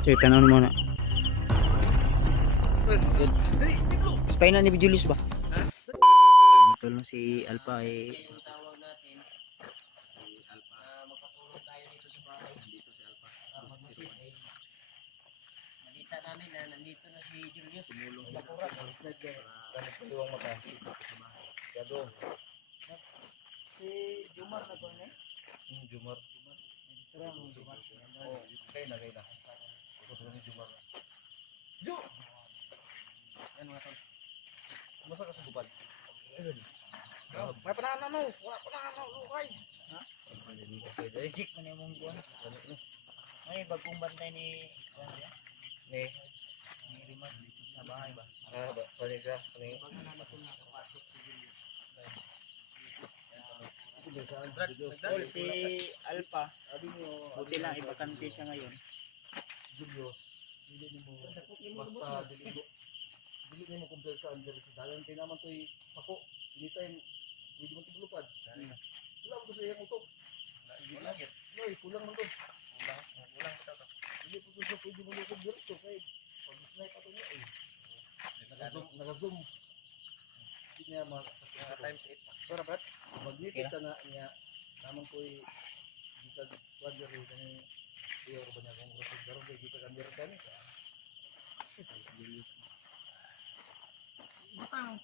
So, tanaw mo na. Spy na ni Julius ba? Ito lang si Alpha ay Nakita namin na nandito na si Julius. Tumulong sa kurang. Ganit ko yung mata. Gado. Si Jumar na ba na? Jumar. Oh, kaya na. Ito ni Jumar. Jo! Yan mga tol. Masa ka sa gupad? May panahan mo. Wala panahan mo. Lukay. Ha? Jik man yung mong buwan. Ay, bagong bantay ni Ni. Rimar sa bahay ba? Pwede siya. Tol, si Alpha. Buti lang ibakante siya ngayon. Julius. Basta dili mo kumpel sa under sa dalan kay naman toy pako. Anytime pwede mo tibulupad. Wala mo to sa iyang utok. Loy, kulang man to. Kulang pa to. Dili po to sa pwede mo lukod diretso kay pag snipe ato niya eh. Naka-zoom. Hindi niya times 8 para bat. Magnitik ka na niya naman ko'y dito wala rin kani iyo ba niya kung gusto daron kay dito kan diretso ni. Butang.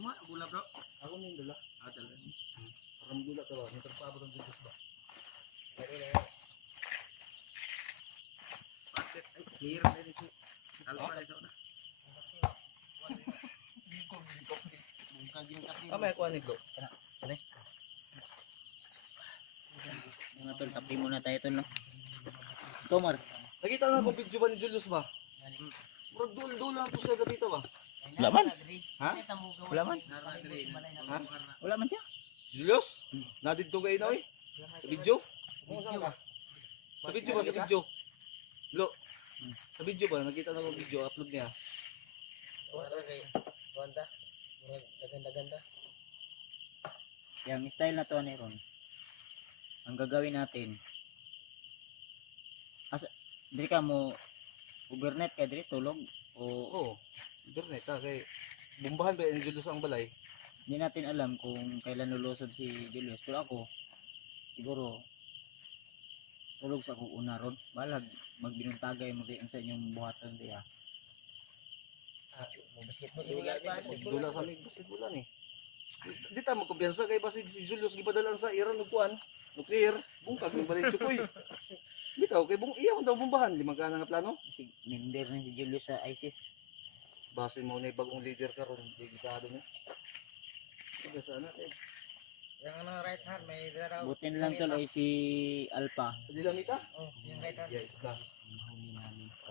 Ima bula bro. Ako ning dala. Dala. Ram dula ka ba? May trabaho ang Diyos ba? Bakit ay clear na rin si Alpha na sa una. May kuha ni Bro. Mga tol, kape muna tayo tol, no? Tomar. Nakita na kung video ba ni Julius ba? Bro, dul lang to siya dito ba? Wala man. Ha? Wala man. Ha? Wala man siya. Julius? Nadito kayo na eh? Sa video? Sa video ba? Sa video? Bro, sa video ba? Nakita na kung video, upload niya. Ganda. Ganda. Yung style na to ni Ron. Ang gagawin natin. Diri ka mo overnight ka diri tulog o Oo. Internet ha, kay bumbahan ba ni Julius ang balay? hindi natin alam kung kailan lulusod si Julius. Pero ako siguro tulog sa akong una ron. Balag magbinuntagay mo sa inyong buhaton diya. Basketball ini Alpha. Dula sa mig basketballan eh. Di ta mo kumpiyansa kay basig si Julius gipadalan sa Iran ug kuan, nuclear, bungkag yung balay chukoy. Bitaw kay iya man daw bumbahan, limang ka nga plano. Si member ni si Julius sa ISIS. Base mo na bagong leader karon, digitado niya. Ito sana eh. Yang ano right hand may daraw. Butin lang tol ay si Alpha. Dilamita? Oh, yung right hand. Yeah, ka.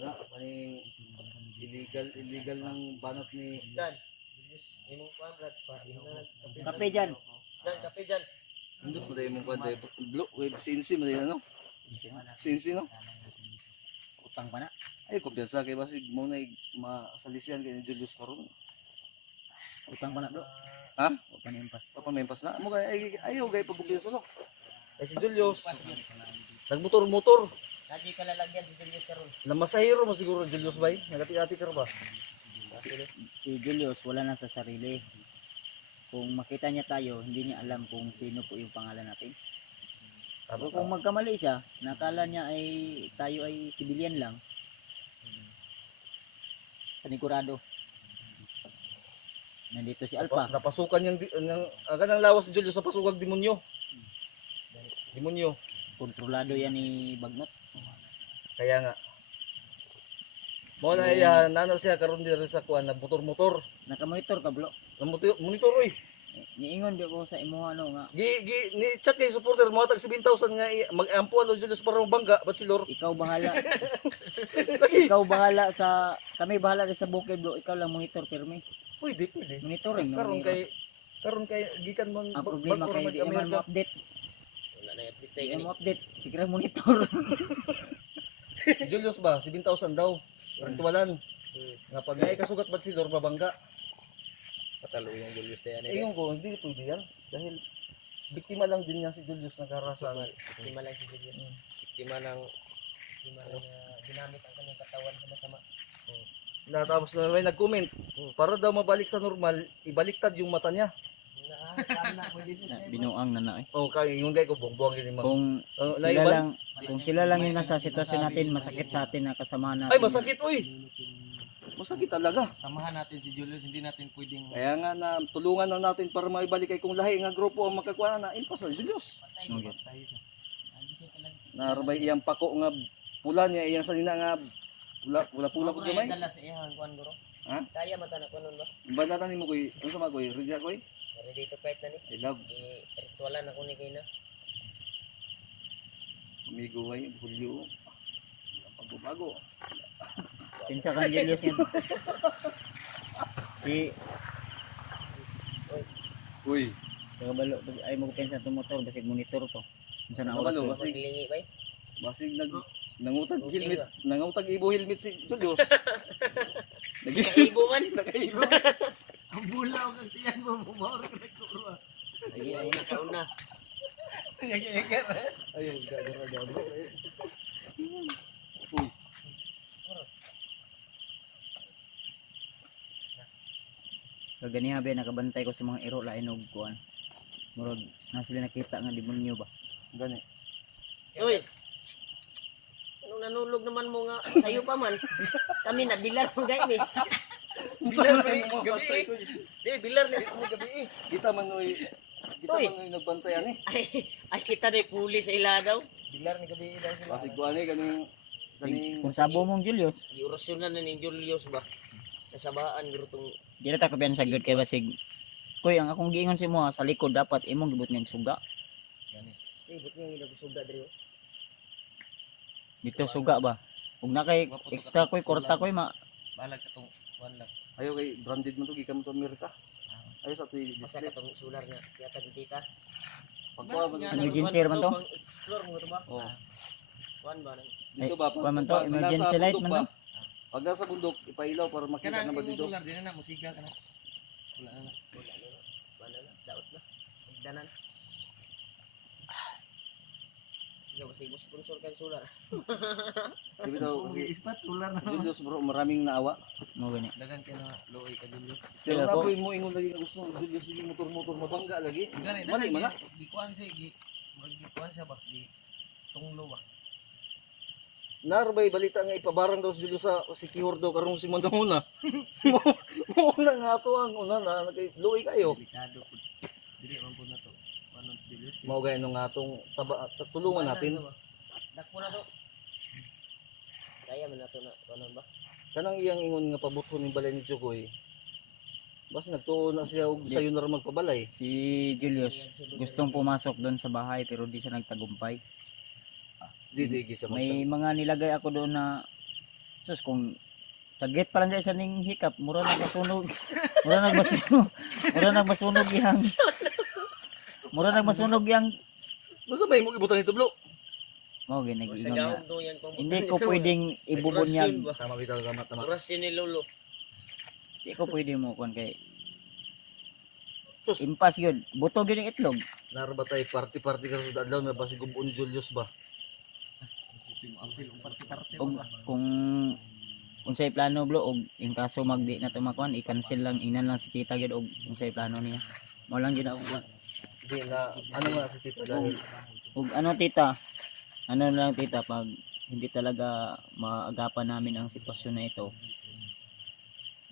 Ano, kaning illegal ng banat ni Dan. Imong kwadrat pa. Kape dyan. Dan kape dyan. Ndot mo dai mong kwante blue wave sinsi mo dai ano? Sinsi no? Utang pa na. Ay kumpiyansa kay basig mo na masalisian kay ni Julius karon. Utang pa na bro. Ha? O panimpas. Papamempas na mo kay ayo gay pagkumpiyansa no. Ay si Julius nagmotor-motor. Lagi ka lalagyan si Julius karon. Namasahiro mo siguro Julius bay. Nagati-ati ka ba? Si Julius wala na sa sarili. Kung makita niya tayo, hindi niya alam kung sino po yung pangalan natin. Pero kung magkamali siya, nakala niya ay tayo ay civilian lang. Panigurado. Nandito si Alpha. Napasukan yung ng lawas si Julius sa pasukag demonyo. Demonyo. Kontrolado yan ni Bagnot. Kaya nga. Mo na iya nana siya karon diri sa kuan na motor-motor. Nakamonitor ka bro. Monitor oy. Niingon di ko sa imo ano nga. Ni chat kay supporter mo tag 7,000 nga mag-ampuan o Julius para bangga bachelor. Ikaw bahala. Lagi. Ikaw bahala sa kami bahala rin sa bukid bro. Ikaw lang monitor pirmi. Pwede. Monitoring Karon kay gikan mo ang problema kay di naman mo update. Wala na update Di tayo mo update. Sige monitor. Si Julius ba 7,000 daw. Ritualan. Nga pag ay kasugat bachelor babangga. Patalo yung Julius na yan. Ingon ko hindi pwede yan dahil biktima lang din yan si Julius nagkarasa. Biktima lang si Julius. Biktima ng ginamit ang kanyang katawan sa masama. Na tapos na may nag-comment, para daw mabalik sa normal, ibaliktad yung mata niya. Binuang na na eh. Oh, kaya yung gay ko buong din mo. Kung sila lang yung nasa sitwasyon natin, masakit sa atin na kasama natin. Ay, masakit oy. Masakit talaga. Samahan natin si Julius, hindi natin pwedeng Kaya nga na tulungan na natin para maibalik kay kung lahi nga grupo ang makakuha na impas na Julius. Okay. Narabay iyang pako nga pula niya iyang sanina nga pula ko gamay. dala sa iyang kuan guro. Ha? Kaya mata na kunon ba? Bandatan nimo koy, ano sa magoy? Rigya koy? Ready to fight na ni. I love Ritualan ako ni kay na. amigo way Julio. Pagbago. Pinsa kang Julius yun. Si Uy, Kabalo, ay magpensa itong motor, basig monitor to. Pinsa na oras Kabalo, yun. basig Maglingi bay. basig nangutag helmet, nangutag ibo helmet si Julius. Nakaibo man. Nakaibo. Ang bulaw kang tiyan mo mumawar ka nagkuro. Ay nakauna. Ayun, gagara. Uy, Kaganiha ba nakabantay ko sa mga iro lain og kuan. Murag na sila nakita nga demonyo ba. gani. Uy. Anong nanulog naman mo nga sayo pa man. Kami na bilar mo gay ni. Bilar mo gabi. Di bilar na ni gabi. Kita man oy. Kita Uy. man oy nagbantay ani. Ay kita na pulis sa ila daw. Bilar ni gabi daw sila. Basig ko ani kaning Kung sabo mong Julius, Giorasyonan na ni Julius ba. Nasabaan guro tong di na ta kapian sa good kay basig. Kuy, ang akong giingon si mo sa likod dapat imong gibot nga suga. ibot nga ginagsuga diri. Dito suga ba. Ug na kay extra koy korta koy Balag ka tong one lang. ayo kay branded mo to gikan mo to Amerika. Ayo sa tuy Basta display. ka tong solar nga yata dita. Pagkuha ba Emergency man to? Explore mo to ba? Oh. One ba nang Dito ba? kuha man to, pag emergency nasa light bundok man ba? to. Pag nasa bundok, ipailaw para makita na ba dito? din na musiga ka na. Wala na. Wala na. Daot na. Danan. Yo kasi mo sponsor kay solar. Sabi daw, Ispat solar na. Julius bro, maraming naawa. Mo gani. Dagan kay na loy ka Julius. Pero Sila po. ako mo ingon lagi nga gusto ng Julius sige motor-motor mabangga lagi. Mali man na. Gikuan siya gikuan siya ba? Di tunglo ba? Narbay balita nga ipabarang daw si Julius sa si Kihordo karong si Mandamuna. Mo na nga to ang una na luoy kayo. Delikado pud. Dili man pud na to. Ano Julius? Mao gay nung atong tulungan natin. Dakpo na to. Kaya man nato na kanon ba? Kanang iyang ingon nga pabuton ni balay ni Jogoy. Basta nagtuon na siya og sayo na ra magpabalay. Si Julius gustong pumasok doon sa bahay pero di siya nagtagumpay. Di siya May mga nilagay ako doon na sus kung saglit pa lang siya ning hikap, mura nagmasunog. Mura nagmasunog yang. Mura nagmasunog yang. Basta may mo ibutan ni tublo. Mo gani Sa nag-ingon niya. gaong do yan kung Hindi ko pwedeng ibubunyag. Tama bitaw tama. Oras yun ni Lolo. Hindi ko pwede mo kon kay Sus. impas yun. Buto yun yung itlog. Narabatay party-party ka sa adlaw na basi gubon ni Julius ba. Og kung unsay plano bro og in kaso magdi na tumakuan i-cancel lang inan lang si tita gyud og unsay plano niya. Mo lang gyud ako. Di na ano nga si Tito dahil Ug ano tita? Ano lang tita pag hindi talaga maagapan namin ang sitwasyon na ito.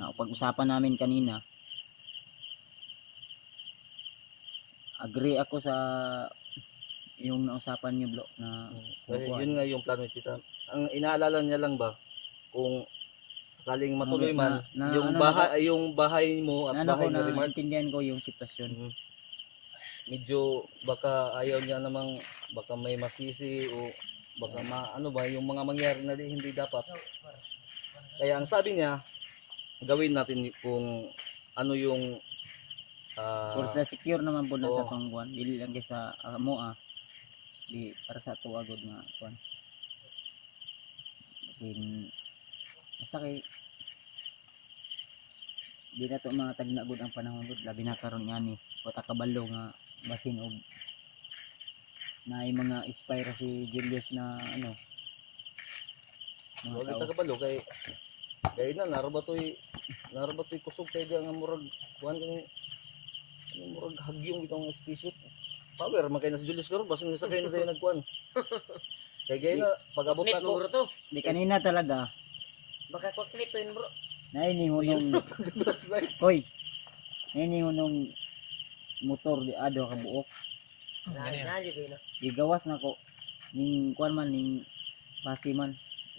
Na pag-usapan namin kanina. Agree ako sa yung nausapan niyo bro na kasi yun nga yung plano ni Tita. Ang inaalala niya lang ba kung sakaling matuloy man Na- yung ano bahay yung bahay mo at ano ko bahay na ni Rimar intindihan ko yung sitwasyon. medyo baka ayaw niya namang baka may masisi o baka ano ba yung mga mangyari na hindi dapat. Kaya ang sabi niya gawin natin kung ano yung For the secure naman po na oo. sa tungkuan. Dili lang kay sa mo di para sa tuwagod nga kuan. In basta kay di na to mga tagnagod ang panahon gud labi na karon nga ni wata kabalo nga basin og na mga inspire si Julius na ano mga Wag tao. kita kabalo kay na narabatoy kusog kay nga murag kuan kani murag hagyong itong spaceship. Power man kay na si Julius karon basin sa kay na tayo nagkuan. Kay gay na pag-abot Clip na mo ko. bro to. Di kanina talaga, Baka ko clip to yun bro. nainihunong, hoy, nainihunong motor di ado ka buok. Nadyo kayo na. Gigawas na ko, ning kuan man, ning basi man.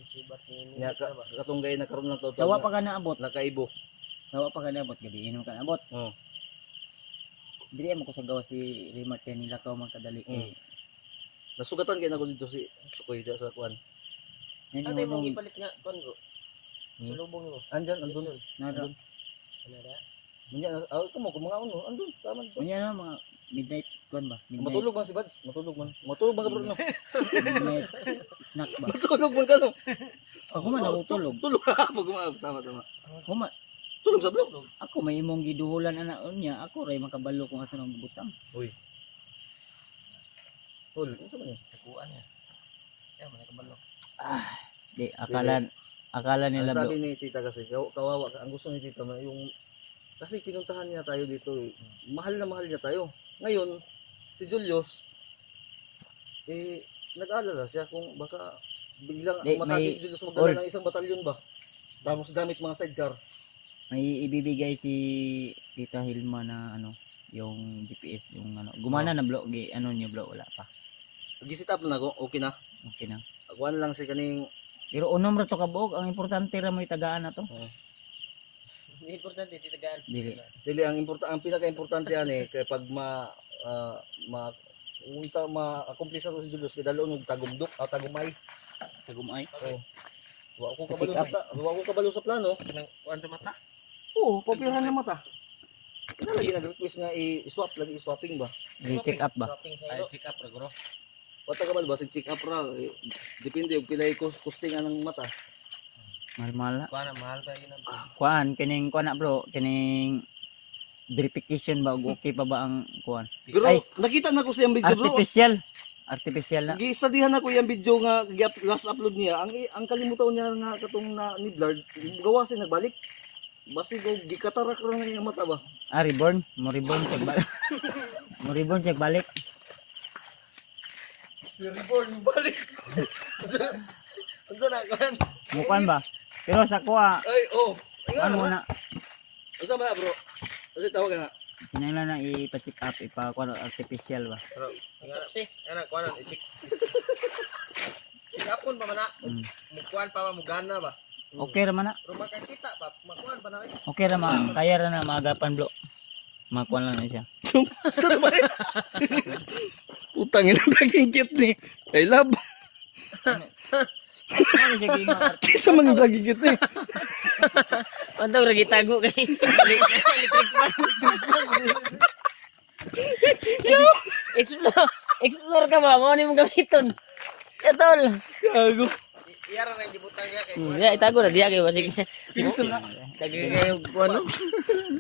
Isibat ni Nya katong gay na karon lang taw Sawa pa ka naabot, nakaibo. sawa pa ka naabot, gabi inom ka naabot. Oh. Dili mo ko sa gawas si Remark kay nila ka magkadali. Nasugatan kay nako dito si Sukoy sa kuan. Ano yung Nainihunong, ipalit nga kon bro? Sa lubong mo. Andyan andun. nara, Ano na? Nya ito mo kung mga uno andun tama dito. kunya na mga midnight kuan ba? Midnight, Matulog man si Bads, matulog man. Matulog man ka bro no. midnight snack ba? Matulog man ka no. Ako man natutulog. Tulog pag umaag tama. Ako man, Tulog sa blok. ako may imong giduhulan ana unya, ako ray makabalo kung asa nang butang. Uy. Tulog unsa man ni? Nakuha niya. Kaya man nakabalo. Di akala nila Ang bro. sabi ni tita kasi kawawa ka. Ang gusto ni tita yung kasi pinuntahan niya tayo dito eh. Mahal na mahal niya tayo. Ngayon si Julius nag-alala siya kung baka biglang Di, matake may- si Julius magdala ng isang batalyon ba. Tapos gamit mga sidecar. May ibibigay si Tita Hilma na ano, yung GPS, yung ano. Gumana na bro, ano niyo bro, wala pa. Gisit up na ako, okay na. Okay na. Akuan lang si kaning Pero unom ra to ka buok, ang importante ra mo itagaan na to. Hindi importante titagaan. Dili. dili ang pinaka-importante ani kay pag unta ma-accomplish ako si Julius kay dalon og tagumdok o tagumay. Tagumay. Oh. Wa ko Check kabalo up. wa ko kabalo sa plano. Kanang kuan sa mata. Oo, kopyahan na mata. Ina lagi nag-request nga i-swap lagi i-swapping ba? I-check up ba? Shopping sa ilo. Check up ra bro. Wata ka ba si check up ra depende og pilay costing anang mata. Mahal-mahal. Kuan na mahal ba yun? Kuan, kining kuan na bro, kining verification ba ug okay pa ba ang kuan? Pero Ay. nakita na ko sa iyang video bro. Artificial. Artificial na. Gi-studyhan ako yung video nga last upload niya. Ang kalimutan niya nga katong na niblard, gawa siya nagbalik. Basi go gikatarak ra na yung mata ba. Ah, reborn. Mo reborn check balik. Mo reborn check balik. Si Reborn balik. Unsa na kan? Mo kuan ba? Pero sa kuha, Ay, oh. ano na, Unsa man na bro? Kasi tawag na. kinailan na ipa-check up, ipa-kuan artificial ba? Si, ana kuan na i-check. Sikapon pa man na. Mm. Mukuan pa ba mugana ba? Okay ra man na. Pero makakita pa, makuan pa na kayo. Okay ra kaya ra na maagapan bro. Makuan lang na siya. Sa naman. Utang ina naging cute ni. I love. Ano siya gingo? Kisa man naging cute ni. Pantog ra gitago kay. Explore ka ba? Mo ni mo gamiton. Etol. Gago. Iyara ra gibutang niya kay. Ya itago ra diya kay basig. Tagay kayo ano?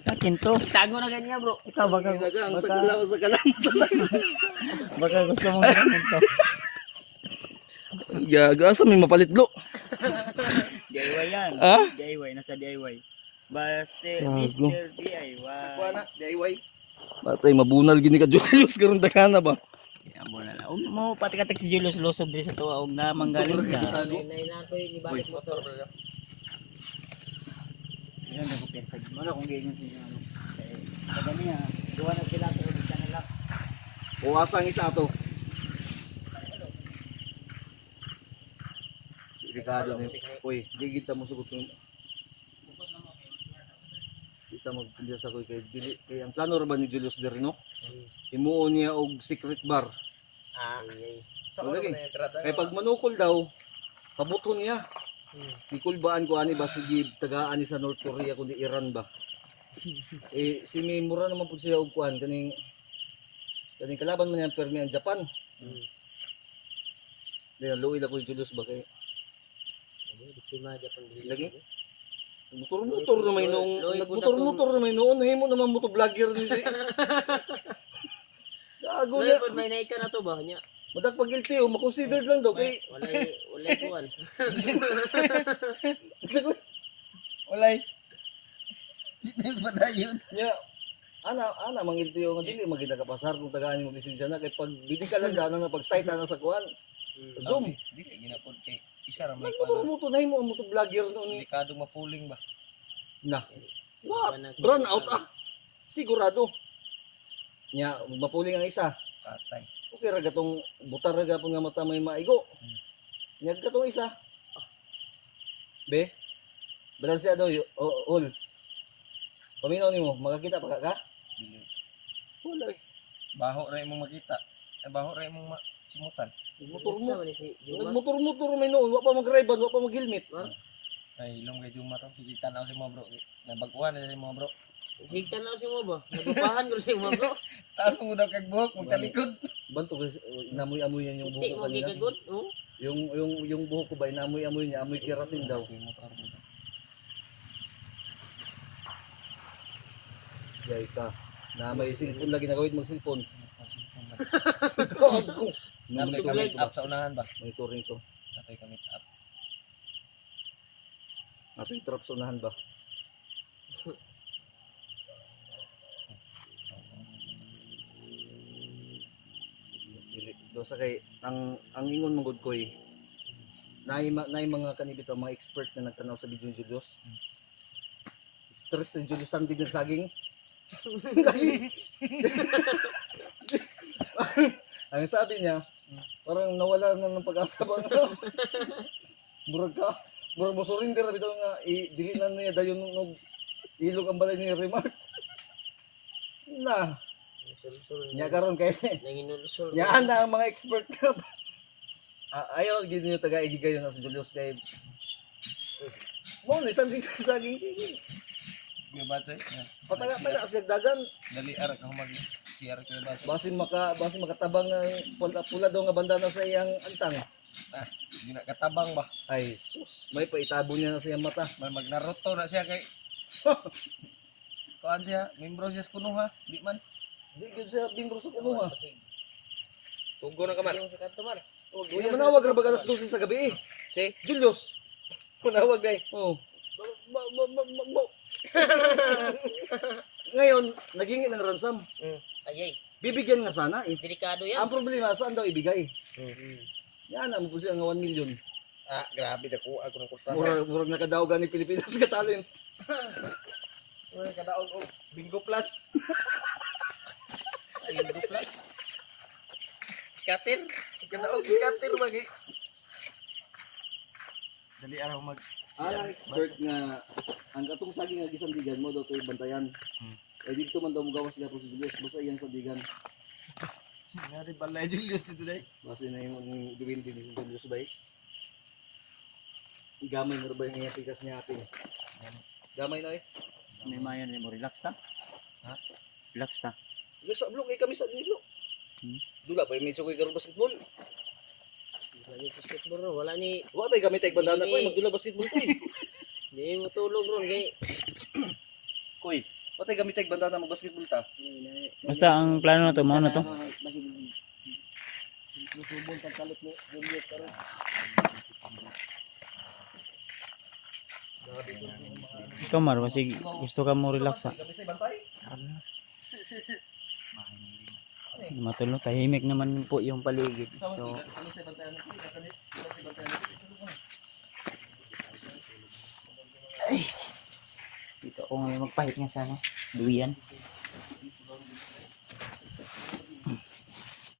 Sa akin to. Tago na ganyan bro. Ikaw baka Ang sa kalam. baka gusto mong gawin to. Gago asa may mapalit bro. DIY yan. Ha? DIY, nasa DIY. Basta Gago. Mr. DIY. Kuana, DIY. Batay mabunal gini ka Julius karon dakana ba. Yan mo na lang. Huwag mo pati-katik si Julius Losob din sa tuwa. Huwag na manggaling siya. Nailan ko ni balik motor. Yan na kung pinsa. Ano kung ganyan siya. Pagka niya, gawa na sila pero di na lang. O asang isa to. Ricardo ni. Uy, di kita mo sugot ng kita magpilya sa koy kay ang plano ra ba ni Julius diri no? Himuon niya og secret bar. Ah, Sa lagi. Kay pag manukol daw, pabuton niya. Ikulbaan ko ani ba sige tagaan ni sa North Korea kundi Iran ba. Si Mimura naman po siya og kuan kaning kalaban man yan permi ang Japan. Dahil luoy la ko yung Julius ba kay lagi. Motor na may noong nagmotor na may noon himo naman moto vlogger ni si. Gago Wala na. po may naika na to ba niya? Madag pag guilty o makonsider lang daw kay Walay kuwan. Walay. Di na padayon. Nya ana mangiltiyo nga dili magita ka pasar kung tagaan mo lisensya na kay pag bili ka lang dana na pag site na sa kuan. Zoom. Di kay ginapod kay isa ra may Nagmotor mo to nay mo mo to vlogger no ni. delikado mapuling ba. Na. What? Run out ah. Sigurado. Nya mapuling ang isa. Patay. Okay ra gatong butar ra gapon nga mata may maigo. Nya gatong isa. Be. Balanseado all. Paminaw nimo makakita pa ka? Dili. Wala eh. Baho ra imong makita. Baho ra imong simutan. Motor mo. Sama ni si Juma. Nagmotor-motor may noon, wa pa mag-riban, wa pa mag-helmet. Ay ilong kay Juma ro kita na si mga bro. Nabaguan na si mga bro. Sigtan na si mo ba? Nagupahan ko si mo bro. Taas mo daw kag buhok magtalikod. Banto ko inamoy-amoy yan yung Hindi buhok ko mo kanina. gikagot. Oh. Yung buhok ko ba inamoy-amoy niya, amoy keratin daw. Yay ka. Na may cellphone lagi nagawid mag cellphone. Natay kami up sa unahan ba? Monitoring ko. Natay kami up. Ato yung trap sa unahan ba? Do sa kay ang ingon mangod ko eh. Naay mga kanibito mga expert na nagtanaw sa video ni Julius. Stress ni Julius sandig ng saging. Ang sabi niya, parang nawala na ng pag-asa ba nga. Murag ka, murag mo surrender bitaw nga dili na niya dayon ng ilog ang balay ni Remark. Na, Sul-sul. nya karon kay Nanginulusol. Yaan na ang mga expert ka. Ayaw gid niyo taga igigayo na sa Julius kay mo ni sandig sa saging. Kuya Batsay. Pataga-taga sa dagan Dali ara ka mag CR Kuya Batsay. basin makatabang ng pula daw nga bandana sa iyang antang. Ah, di na katabang ba? Ay, sus, may paitabo niya na sa iyang mata. May magnaruto na siya kay kuan siya, membro siya sa kuno ha. Di man. Di gyud siya bimbro sa kuno ha. Tugo na ka man. Yung sa kanto man. Uy, manawag ra baga alas 12 sa gabi eh. Si, Julius. manawag dai. Oh. Ngayon, naging ng ransom. Ayay. Bibigyan nga sana eh. Delikado yan. Ang problema, saan daw ibigay? Yan, mo po siya nga 1 million. Ah, grabe dako ako ng kurta. Murag nakadaogan ni Pilipinas ka talent. Uy, kadaog og Bingo Plus. Ayun do plus. Scatter. Kadaog scatter magi. Dali araw mag Ang expert nga ang katong saging nga gisandigan mo daw toy bantayan. Ay dito man daw mugawas nga si Julius basta iyang sandigan. Ngari balay Julius dito dai. Basta na yung gawin din ni Julius bay. Gamay mo ba yung iyapikas niya atin? Gamay na eh. May mayan mo relax ta. Ha? Relax ta. Ikaw sa blok, kami sa nilo. Dula pa yung medyo ko yung basketball. Wala ni basketball ron. Wala ni. Wala tayo gamit tayo bandana ko eh, magdula basketball ko eh. Di mo tulog ron. Kay. Koy, wala tayo gamit tayo bandana mag-basketball ta. Basta ang plano na to, mao na to. Lusubon sa kalit mo, Julius ka rin. Ikaw Mar, kasi gusto ka mo relax ha. Kami sa bantay? Matulog, tahimik naman po yung paligid. So, Kami sa bantay ano po, kakanit, wala sa bantay ano po. dito ako ngayon magpahit nga sana. Duyan.